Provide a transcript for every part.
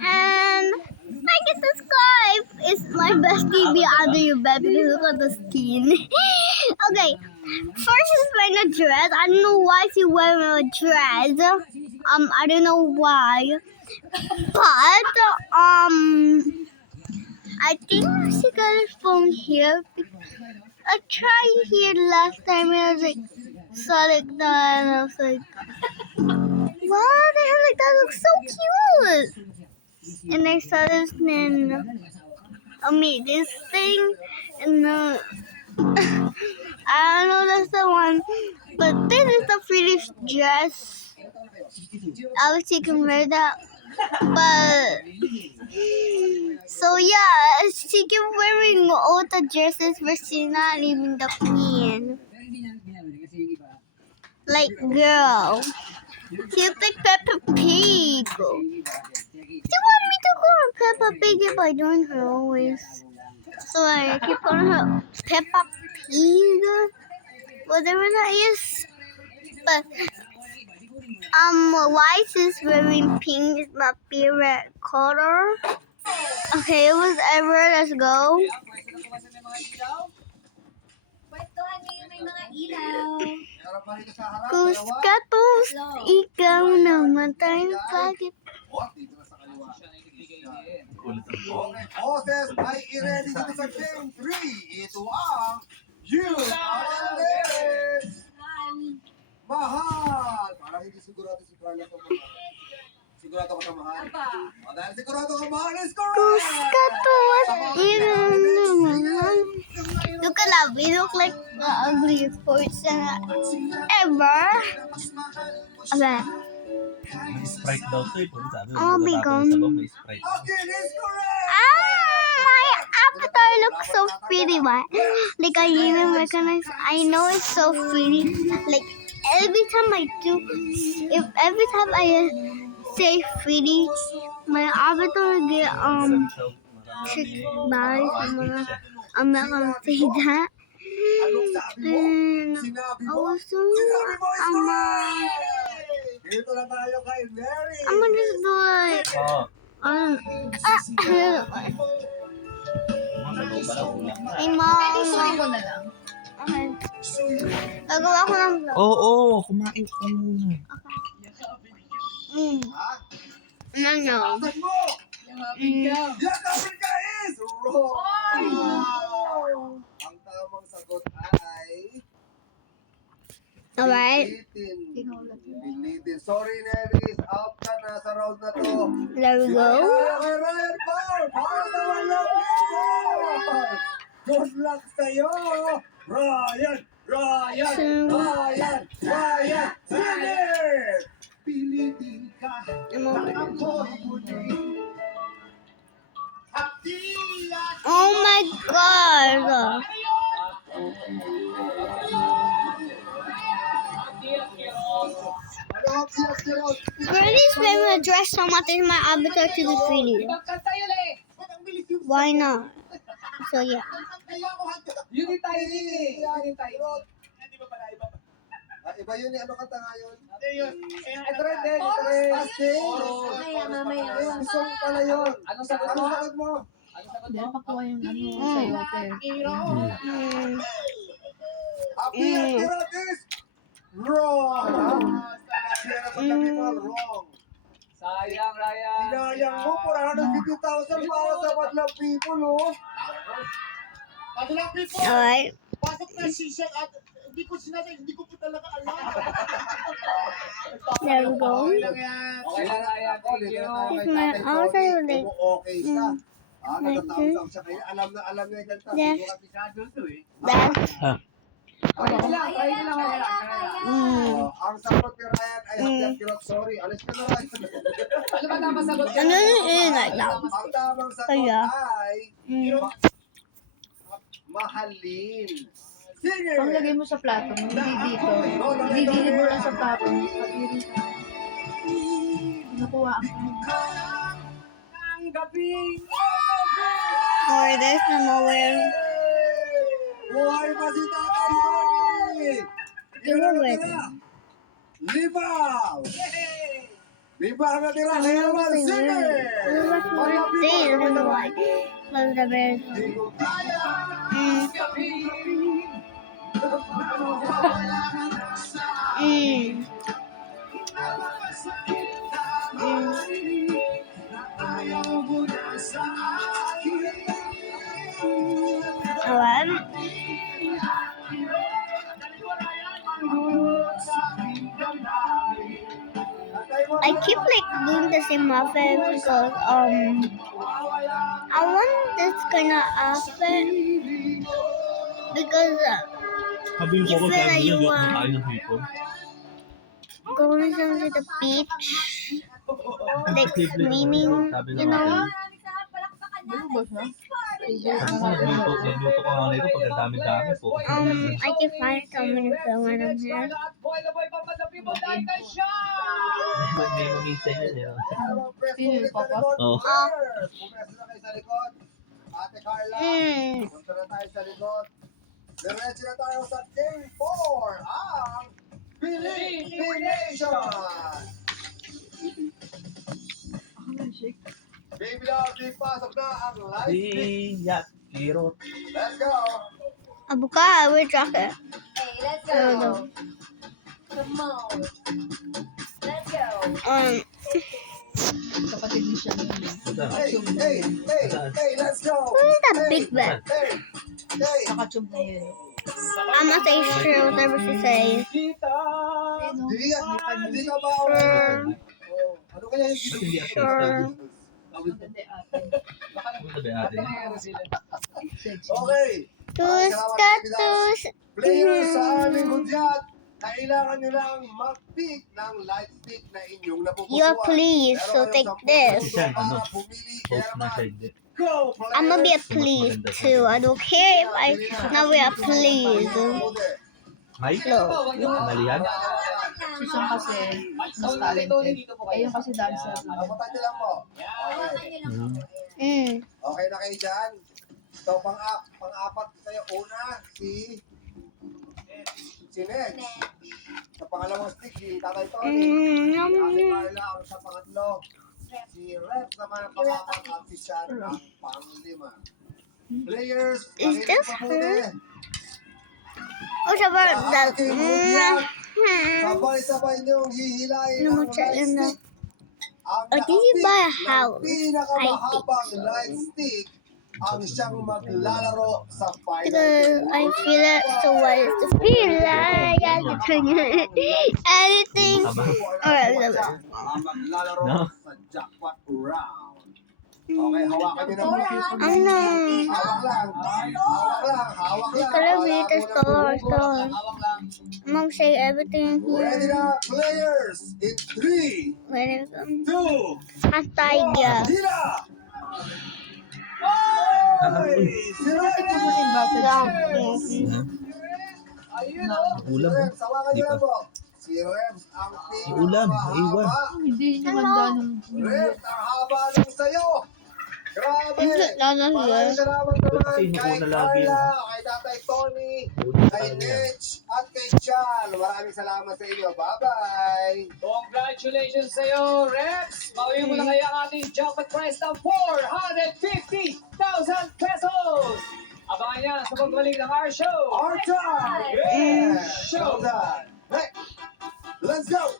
And like and subscribe. It's my best TV under your bed because look at the skin. Okay, first is wearing a dress. I don't know why she's wearing a dress. I don't know why, but I think she got it from here. I tried here last time and I was like, saw like that and I was like, wow, the hell, like that looks so cute. And I saw this and I made this thing and I don't know that's the one, but this is the Swedish dress. I was taking wear that, but so yeah, she kept wearing all the dresses, but she's not even the queen. Like girl, she's like Peppa Pig. She want me to call her Peppa Pig if I join her always. So I keep calling her Peppa Pig, whatever that is. But white is wearing pink is my favorite color. Okay, it was ever. Let's go. Kuskatos, ikaw naman tayong pagit. Okay, boses ay i-ready dito sa game 3. Ito ang Youth Analytics! Mahal! Parang hindi sigurado si Carla ito mahal. Sigurado ko ito mahal? O dahil sigurado ko mahal is correct! Kuskatos, ikaw naman. Look at that, we look like the ugliest person ever. Okay. May Sprite daw to eh. Puro sabi, Oh my God. sa loob may Sprite. Okay, is correct! My avatar looks so pretty, but like I even recognize. I know it's so pretty. Like every time I say pretty, my avatar get tricked by someone. I'm not gonna say that. Anong sabi mo? And Sinabi mo? also, Sinabi mo is correct! Dito na tayo kay Mary! I'm gonna just do like Oo. Hey mom. Isuin ko na lang. Okay. Gagawa ko ng vlog. Oo, kumain ka muna. No, no. Sabi mo! Yakapin ka is wrong! Ang tamang sagot ay... Alright. Pilitin. Sorry, Neris. Out ka na sa round na to. There we go. Kay Ryan Paul! Para sa 1 Good luck sa'yo! Ryan! Sige! Pilitin ka na ako'y muli. Oh my god. Birdie's favorite dress so much is my avatar to the pretty. Why not? So yeah. Yun tayo ni. Iba yun eh. Ano kanta nga yun? Ito rin din. Song pala yun. Anong sagot mo? Hindi ako makuha yung sa'yo, te. Happy is wrong. Wrong. Sayang, Ryan. Sinayang mo, 450,000 para sa Madlang People, oh. Madlang People. Alright. Pasok na si at hindi ko sinabi, hindi ko po talaga alam. There we go. Okay lang yan. Okay lang, Ryan. Thank you. It's my avatar ulit. Okay siya. Nagtatawag siya kayo. Alam niya yung ganta. Yes. Kabisado to eh. That's Try ko lang. Ang sagot ni Ryan ay hanggang kirot. Sorry, alis ka na Ryan. Ano ba tama sagot ka? ano yun like that? Ang tamang sagot Kaya. ay mahalin. Sige! Ang lagay mo sa plato mo, hindi dito. Didili mo lang sa plato mo. Nakuha ako. Ang gabi. Or there's no nowhere. Buhay pa si Tatay Tony! Ilan na tira? 5! 5 ang natira. Kaya naman, sige! Love the bears. Alam? I keep like doing the same outfit because I want this kind of outfit because Sabi yung You Coco, feel sabi like mo you yun, want- kumakain ng hipon. going to the beach, like swimming, Sabi you ng know. ate. Malubos na? Sabi ko, nagluto ko nga nito pag ang dami-dami po. I can find someone if I want them here. May maminsan yun eh. Sino yung papa? Oo. Pumesto na kayo sa likod. Ate Carla, Mm. punta na tayo sa likod. Diretso na tayo sa Game 4, ang Elimination! Baby love, di pasok na ang live stick. Si Yat, Kirot. Let's go! Abuka, we're jacket. Hey, let's There we go. go. Come on. Let's go. Kapatid ni siya yun. Hey, let's go! Who's that big bag? Hey! Nakachub na yun. I'm not say sure whatever she says. Hindi ka ba? Sure. Ano kaya yung Ba't hindi at Sure. Hindi ate. Ano sabi ate? Okay. Tus, tatus. Players sa aming hudyat, kailangan nyo lang mag-pick ng light stick na inyong napupusuan. You're please, so Meron take kayong 10 this. minuto para pumili. Post na siya, hindi. Go, I'm gonna be a players! please too. I don't care if I now we are please. May? No. Malihan? Si Sam kasi mas talented. Ayun kasi dancer. Abutan nyo lang po. Okay. Mm. Okay na kayo dyan. So, pang-apat kayo. Una, si Ned. Sa pangalawang stick, si Tatay Tony. Si Ate Carla ang sa pangatlo. Si Rev naman ang pangapat at si Sean ang panglima. Players, Is makinig this mabuti. Oh, about that. Sabay-sabay niyong hihilayin No, ang check light in the- stick. Ang Or did you nakapick buy a ng house? pinakamahabang light stick ang siyang maglalaro sa final Because game. I feel it, so what is the feel like? I can turn anything. Alright, Ang maglalaro No. sa jackpot round. Okay, hawakan niyo na po. Ano? Hawak lang. Hawak lang. Kalabit, Wala store. Hawak lang. I'm gonna say everything Ready here. na, players? In 3, When it comes 2, to tiger. Hila! Oy! Si Ulam, oh. Rems, hawakan niyo Di na pa. po. Si Rems ang ulam, pinakamahaba. Hindi niya handa nung Rems, ang haba ng sayo. Grabe! Is it not on Maraming here? salamat Kasi naman kay hinuuna lagi Carla, yun. kay Tatay Tony, Ulam kay talaga. Nech, at kay Chan. Maraming salamat sa inyo. Bye-bye! Congratulations sa iyo, Reps! Bawi mo na kaya ang ating jackpot prize ng 450,000 pesos! Abangan yan sa pagbalik ng our show! Our time! Yeah! Showtime! Hey! Let's go!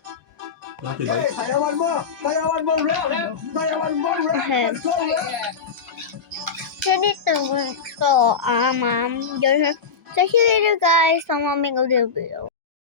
Mati ba? Okay, sayawan mo! Sayawan mo, Rep! Sayawan mo, Rep! Let's go, Rep! So dito, so, so see you later guys. So I'm gonna make a little video.